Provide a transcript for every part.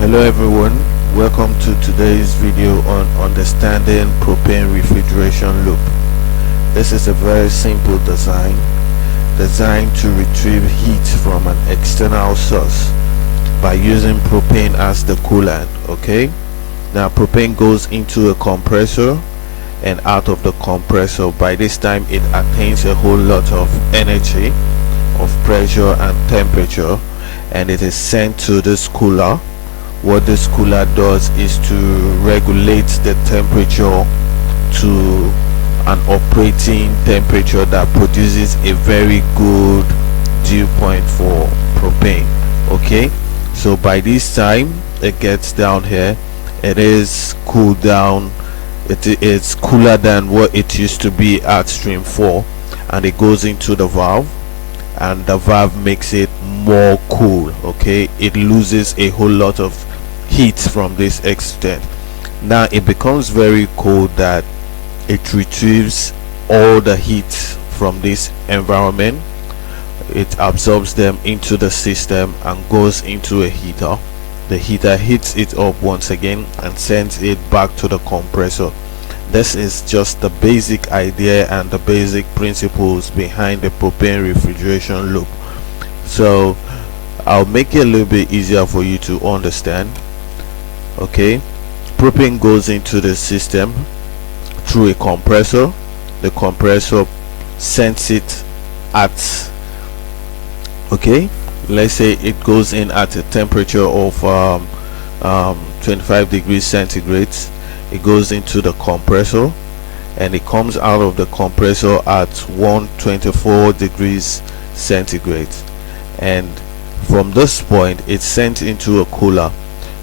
Hello everyone, welcome to today's video on understanding propane refrigeration loop. This is a very simple design designed to retrieve heat from an external source by using propane as the coolant. Okay, now propane goes into a compressor and out of the compressor. By this time it attains a whole lot of energy, of pressure and temperature, and it is sent to this cooler. What this cooler does is to regulate the temperature to an operating temperature that produces a very good dew point for propane. Okay, so by this time it gets down here, it is cooled down. It is cooler than what it used to be at stream 4, and it goes into the valve, and the valve makes it more cool. Okay, it loses a whole lot of heat from this extent. Now it becomes very cold that it retrieves all the heat from this environment. It absorbs them into the system and goes into a heater. The heater heats it up once again and sends it back to the compressor. This is just the basic idea and the basic principles behind the propane refrigeration loop. So I'll make it a little bit easier for you to understand. Okay, propane goes into the system through a compressor. The compressor sends it at, okay, let's say it goes in at a temperature of 25 degrees centigrade. It goes into the compressor and it comes out of the compressor at 124 degrees centigrade, and from this point it's sent into a cooler.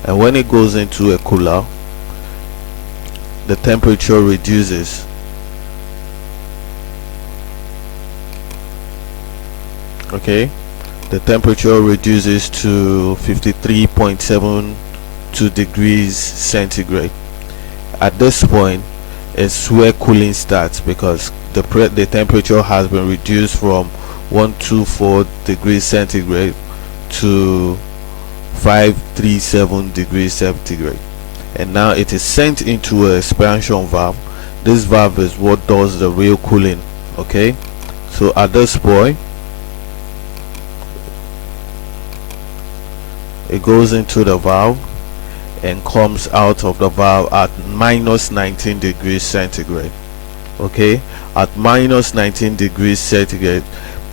And when it goes into a cooler, the temperature reduces. Okay, the temperature reduces to 53.72 degrees centigrade. At this point is where cooling starts, because the temperature has been reduced from 124 degrees centigrade to 537 degrees centigrade, and now it is sent into an expansion valve. This valve is what does the real cooling. Okay, so at this point it goes into the valve and comes out of the valve at minus 19 degrees centigrade. Okay, at minus 19 degrees centigrade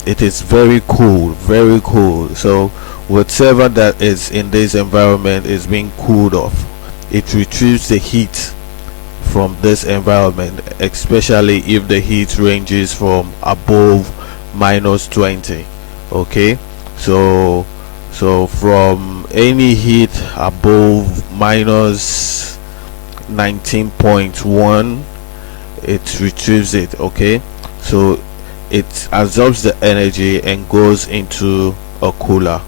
it is very cool, very cool. So whatever that is in this environment is being cooled off. It retrieves the heat from this environment, especially if the heat ranges from above minus 20. Okay, so from any heat above minus 19.1 it retrieves it. Okay, so it absorbs the energy and goes into a cooler.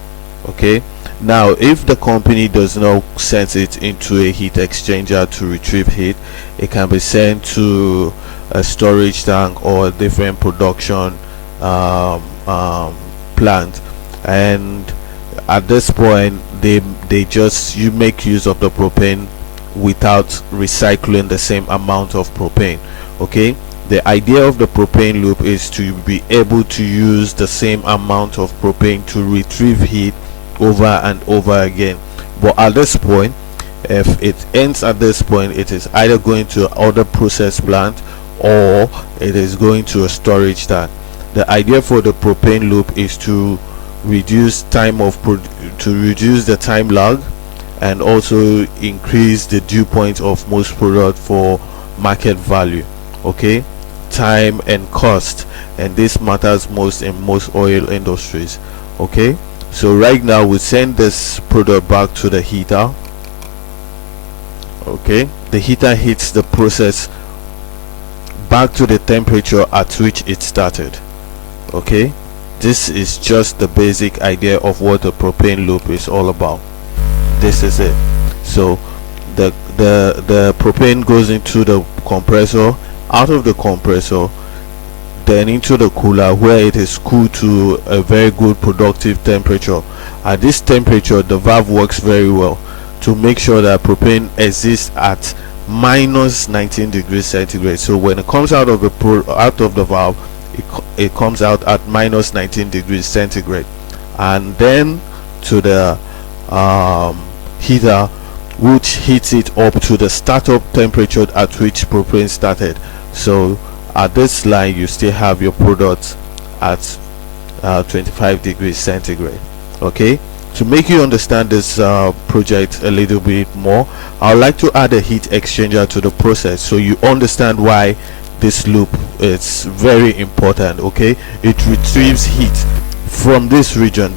Okay, now if the company does not send it into a heat exchanger to retrieve heat, it can be sent to a storage tank or a different production plant, and at this point you make use of the propane without recycling the same amount of propane. Okay, the idea of the propane loop is to be able to use the same amount of propane to retrieve heat over and over again. But at this point, if it ends at this point, it is either going to other process plant or it is going to a storage tank. The idea for the propane loop is to reduce reduce the time lag and also increase the dew point of most product for market value. Okay, time and cost, and this matters most in most oil industries. Okay, so right now we send this product back to the heater. Okay, the heater heats the process back to the temperature at which it started. Okay, this is just the basic idea of what the propane loop is all about. This is it. So the propane goes into the compressor, out of the compressor, then into the cooler, where it is cooled to a very good productive temperature. At this temperature the valve works very well. to make sure that propane exists at minus 19 degrees centigrade. So when it comes out of the valve, it comes out at minus 19 degrees centigrade, and then to the heater, which heats it up to the startup temperature at which propane started. So at this line you still have your product at 25 degrees centigrade. Okay, to make you understand this project a little bit more, I would like to add a heat exchanger to the process so you understand why this loop is very important. Okay, it retrieves heat from this region,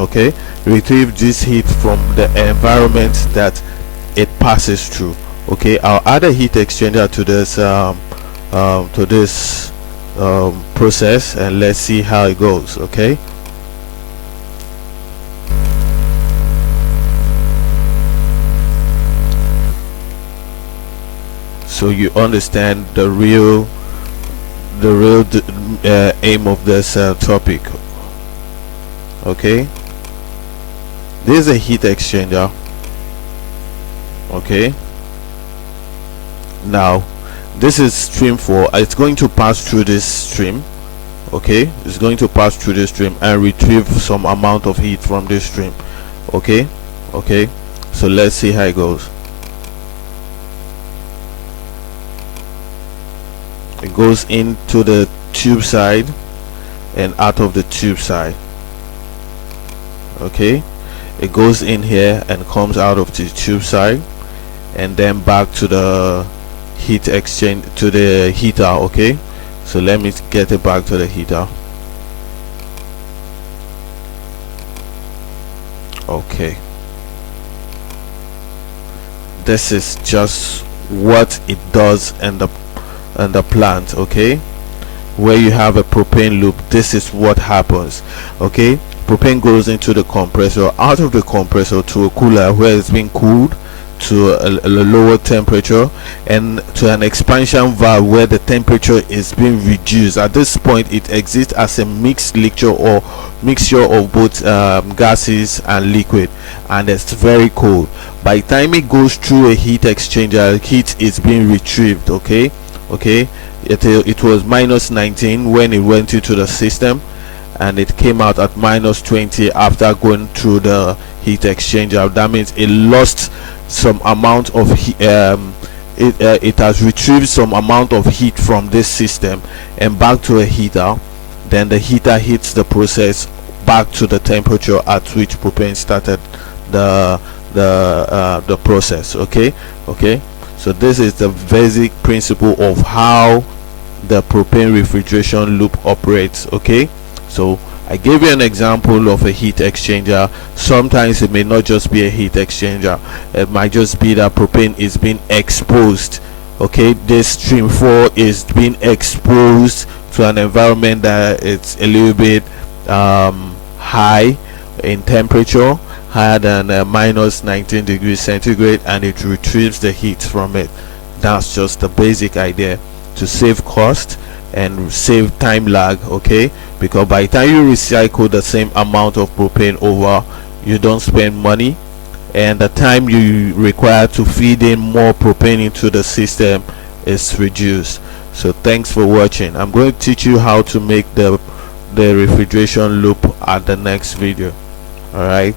okay, retrieve this heat from the environment that it passes through. Okay, I'll add a heat exchanger to this process, and let's see how it goes. Okay, so you understand the real aim of this topic. Okay, this is a heat exchanger. Okay, now this is stream 4. It's going to pass through this stream. Okay, it's going to pass through this stream and retrieve some amount of heat from this stream. Okay, so let's see how it goes. It goes into the tube side and out of the tube side. Okay, it goes in here and comes out of the tube side, and then back to the heat exchange, to the heater. Okay, so let me get it back to the heater. Okay, this is just what it does in the plant. Okay, where you have a propane loop, this is what happens. Okay, propane goes into the compressor, out of the compressor to a cooler where it's being cooled to a lower temperature, and to an expansion valve where the temperature is being reduced. At this point it exists as a mixture of both gases and liquid, and it's very cold. By the time it goes through a heat exchanger, heat is being retrieved. Okay, it was minus 19 when it went into the system, and it came out at minus 20 after going through the heat exchanger. That means it lost some amount of it has retrieved some amount of heat from this system and back to a heater. Then the heater heats the process back to the temperature at which propane started the process. Okay, so this is the basic principle of how the propane refrigeration loop operates. Okay, so I gave you an example of a heat exchanger. Sometimes it may not just be a heat exchanger, it might just be that propane is being exposed. Okay, this stream 4 is being exposed to an environment that it's a little bit high in temperature, higher than minus 19 degrees centigrade, and it retrieves the heat from it. That's just the basic idea, to save cost and save time lag. Okay, because by the time you recycle the same amount of propane over, you don't spend money, and the time you require to feed in more propane into the system is reduced. So thanks for watching. I'm going to teach you how to make the refrigeration loop at the next video. All right.